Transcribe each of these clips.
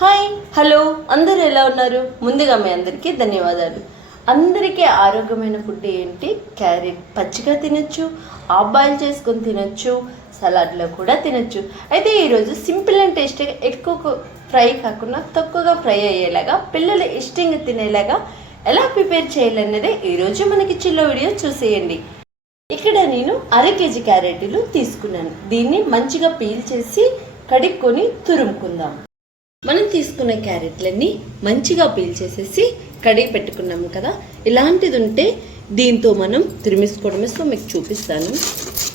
Hi hello అందరూ ఎలా ఉన్నారు? ముందుగా మీ అందరికీ ధన్యవాదాలు. అందరికీ ఆరోగ్యమైన ఫుడ్ ఏంటి? క్యారెట్ పచ్చిగా తినచ్చు, హాఫ్ బాయిల్ చేసుకొని తినచ్చు, సలాడ్లో కూడా తినచ్చు. అయితే ఈరోజు సింపుల్ అండ్ టేస్టీగా ఎక్కువ ఫ్రై కాకుండా తక్కువగా ఫ్రై అయ్యేలాగా పిల్లలు ఇష్టంగా తినేలాగా ఎలా ప్రిపేర్ చేయాలన్నదే ఈరోజు మనకి చిన్న వీడియో చూసేయండి. ఇక్కడ నేను అర కేజీ క్యారెట్లు తీసుకున్నాను. దీన్ని మంచిగా పీల్ చేసి కడుక్కొని తురుముకుందాం. మనం తీసుకున్న క్యారెట్లన్నీ మంచిగా పీల్ చేసేసి కడిగి పెట్టుకున్నాము కదా. ఇలాంటిది ఉంటే దీంతో మనం తురిమేసుకోవడమే. సో మీకు చూపిస్తాను.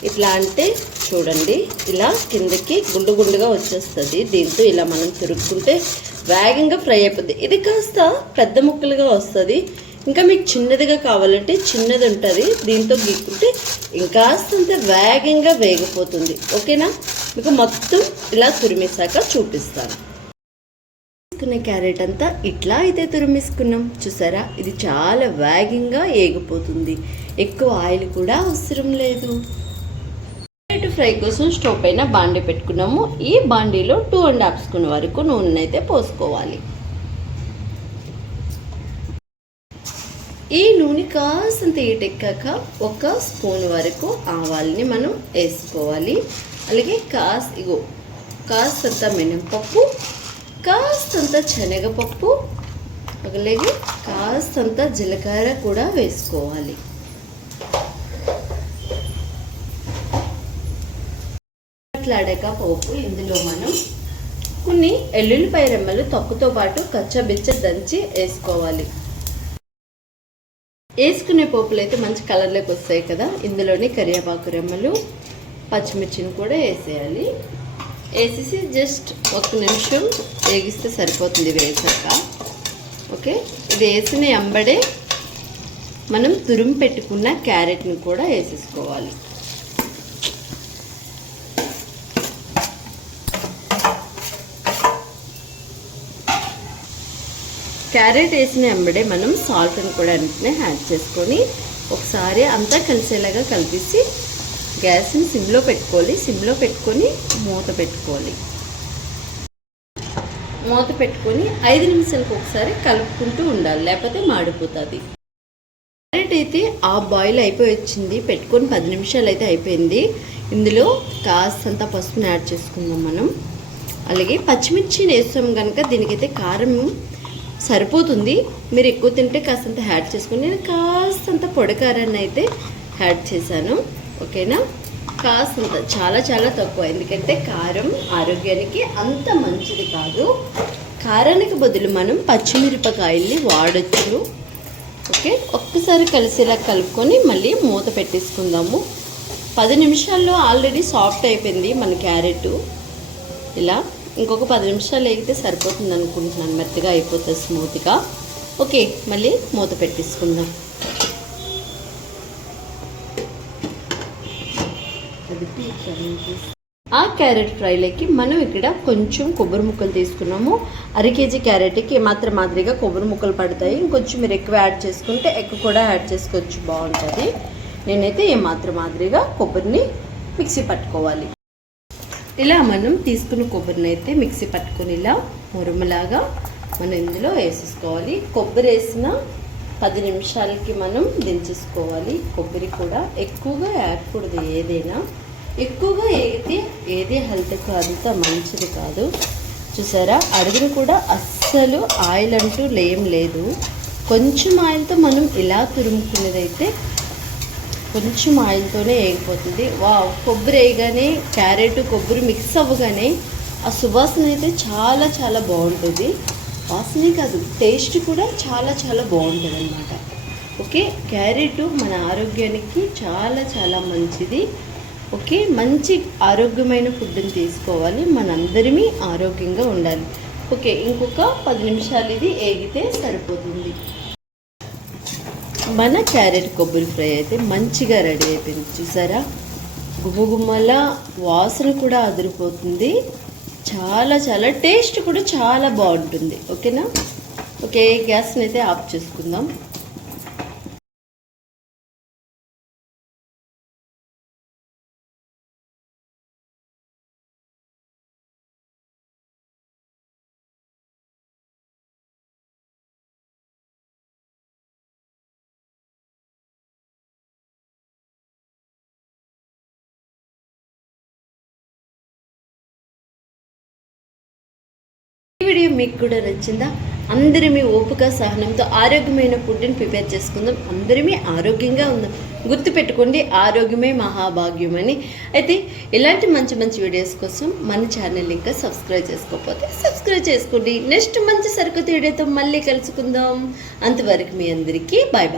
ఇట్లా అంటే చూడండి, ఇలా కిందకి గుండు గుండుగా వచ్చేస్తుంది. దీంతో ఇలా మనం తురుక్కుంటే వేగంగా ఫ్రై అయిపోద్ది. ఇది కాస్త పెద్ద ముక్కలుగా వస్తుంది. ఇంకా మీకు చిన్నదిగా కావాలంటే చిన్నది ఉంటుంది, దీంతో గీక్కుంటే ఇంకాస్తంత వేగంగా వేగిపోతుంది. ఓకేనా? మీకు మొత్తం ఇలా తురిమేశాక చూపిస్తాను. క్యారెట్ అంతా ఇట్లా అయితే తురిమేసుకున్నాం. చూసారా, ఇది చాలా వేగంగా ఏగిపోతుంది. ఎక్కువ ఆయిల్ కూడా అవసరం లేదు. క్యారెట్ ఫ్రై కోసం స్టవ్ పైన బాండీ పెట్టుకున్నాము. ఈ బాండీలో 2.5 స్పూన్ వరకు నూనె అయితే పోసుకోవాలి. ఈ నూనె కాస్తంత ఎక్కాక 1 స్పూన్ వరకు ఆవాల్ని మనం వేసుకోవాలి. అలాగే కాస్తంత మినపప్పు, కాస్తంత శనగపప్పు, అలాగే కాస్తంత జీలకర్ర కూడా వేసుకోవాలి. అట్లాడాక పోపు ఇందులో మనం కొన్ని ఎల్లుల్లిపాయ రెమ్మలు తొక్కతో పాటు కచ్చబిచ్చ దంచి వేసుకోవాలి. వేసుకునే పోపులు అయితే మంచి కలర్లోకి వస్తాయి కదా. ఇందులోని కరివేపాకు రెమ్మలు, పచ్చిమిర్చిని కూడా వేసేయాలి. వేసేసి జస్ట్ 1 నిమిషం వేగిస్తే సరిపోతుంది వేసాక. ఓకే, ఇది వేసిన ఎంబడే మనం తురుము పెట్టుకున్న క్యారెట్ని కూడా వేసేసుకోవాలి. క్యారెట్ వేసిన ఎంబడే మనం సాల్ట్ని కూడా వెంటనే యాడ్ చేసుకొని ఒకసారి అంతా కలిసేలాగా కలిపేసి గ్యాస్ని సిమ్లో పెట్టుకోవాలి. సిమ్లో పెట్టుకొని మూత పెట్టుకోవాలి. మూత పెట్టుకొని 5 నిమిషాలకు ఒకసారి కలుపుకుంటూ ఉండాలి, లేకపోతే మాడిపోతుంది. క్యారెట్ అయితే బాయిల్ అయిపోయి వచ్చింది. పెట్టుకొని 10 నిమిషాలు అయితే అయిపోయింది. ఇందులో కాస్తంత పసుపుని యాడ్ చేసుకుందాం మనం. అలాగే పచ్చిమిర్చిని వేస్తాం కనుక దీనికైతే కారం సరిపోతుంది. మీరు ఎక్కువ తింటే కాస్తంత యాడ్ చేసుకుని నేను కాస్తంత పొడి కారాన్ని అయితే యాడ్ చేశాను. ఓకేనా? కాస్తంత, చాలా చాలా తక్కువ, ఎందుకంటే కారం ఆరోగ్యానికి అంత మంచిది కాదు. కారానికి బదులు మనం పచ్చిమిరపకాయల్ని వాడచ్చు. ఓకే, ఒక్కసారి కలిసేలా కలుపుకొని మళ్ళీ మూత పెట్టేసుకుందాము. 10 నిమిషాల్లో ఆల్రెడీ సాఫ్ట్ అయిపోయింది మన క్యారెట్. ఇలా ఇంకొక 10 నిమిషాలు వేగితే సరిపోతుంది అనుకుంటున్నాను. మెత్తగా అయిపోతుంది, స్మూత్గా. ఓకే, మళ్ళీ మూత పెట్టేసుకుందాం. ఆ క్యారెట్ ఫ్రైలోకి మనం ఇక్కడ కొంచెం కొబ్బరి ముక్కలు తీసుకున్నాము. 1 కేజీ క్యారెట్కి మాత్రం మాదిరిగా కొబ్బరి ముక్కలు పడతాయి. ఇంకొంచెం మీరు ఎక్కువ యాడ్ చేసుకుంటే ఎక్కువ కూడా యాడ్ చేసుకోవచ్చు, బాగుంటుంది. నేనైతే ఏమాత్రం మాదిరిగా కొబ్బరిని మిక్సీ పట్టుకోవాలి. ఇలా మనం తీసుకున్న కొబ్బరిని అయితే మిక్సీ పట్టుకొని ఇలా మురుములాగా మనం ఇందులో వేసేసుకోవాలి. కొబ్బరి వేసిన 10 నిమిషాలకి మనం దించేసుకోవాలి. కొబ్బరి కూడా ఎక్కువగా వేయకూడదు. ఏదైనా ఎక్కువగా వేగితే ఏది హెల్త్కి అంత మంచిది కాదు. చూసారా, అడుగును కూడా అస్సలు ఆయిల్ అంటూ లేదు. కొంచెం ఆయిల్తో మనం ఇలా తురుముకునేదైతే కొంచెం ఆయిల్తోనే వేగిపోతుంది. కొబ్బరి వేయగానే క్యారెట్ కొబ్బరి మిక్స్ అవ్వగానే ఆ సువాసన అయితే చాలా చాలా బాగుంటుంది. వాసనే కాదు, టేస్ట్ కూడా చాలా చాలా బాగుంటుంది అన్నమాట. ఓకే, క్యారెట్ మన ఆరోగ్యానికి చాలా చాలా మంచిది. ఓకే, మంచి ఆరోగ్యమైన ఫుడ్ని తీసుకోవాలి. మనందరిమీ ఆరోగ్యంగా ఉండాలి. ఓకే, ఇంకొక 10 నిమిషాలు ఇది వేగితే సరిపోతుంది. మన క్యారెట్ కొబ్బరి ఫ్రై అయితే మంచిగా రెడీ అయిపోయింది. చూసారా, గుమ్మగుమ్మల వాసన కూడా అదిరిపోతుంది. చాలా చాలా టేస్ట్ కూడా చాలా బాగుంటుంది. ఓకేనా? ఓకే, గ్యాస్ని అయితే ఆఫ్ చేసుకుందాం. వీడియో మీకు కూడా నచ్చిందా? అందరి మీ ఓపిక సహనంతో ఆరోగ్యమైన ఫుడ్ని ప్రిపేర్ చేసుకుందాం, అందరిమీ ఆరోగ్యంగా ఉందాం. గుర్తుపెట్టుకోండి, ఆరోగ్యమే మహాభాగ్యం అని. అయితే ఇలాంటి మంచి మంచి వీడియోస్ కోసం మన ఛానల్ ఇంకా సబ్స్క్రైబ్ చేసుకోకపోతే సబ్స్క్రైబ్ చేసుకోండి. నెక్స్ట్ మంచి సరికొత్త వీడియోతో మళ్ళీ కలుసుకుందాం. అంతవరకు మీ అందరికీ బాయ్ బాయ్.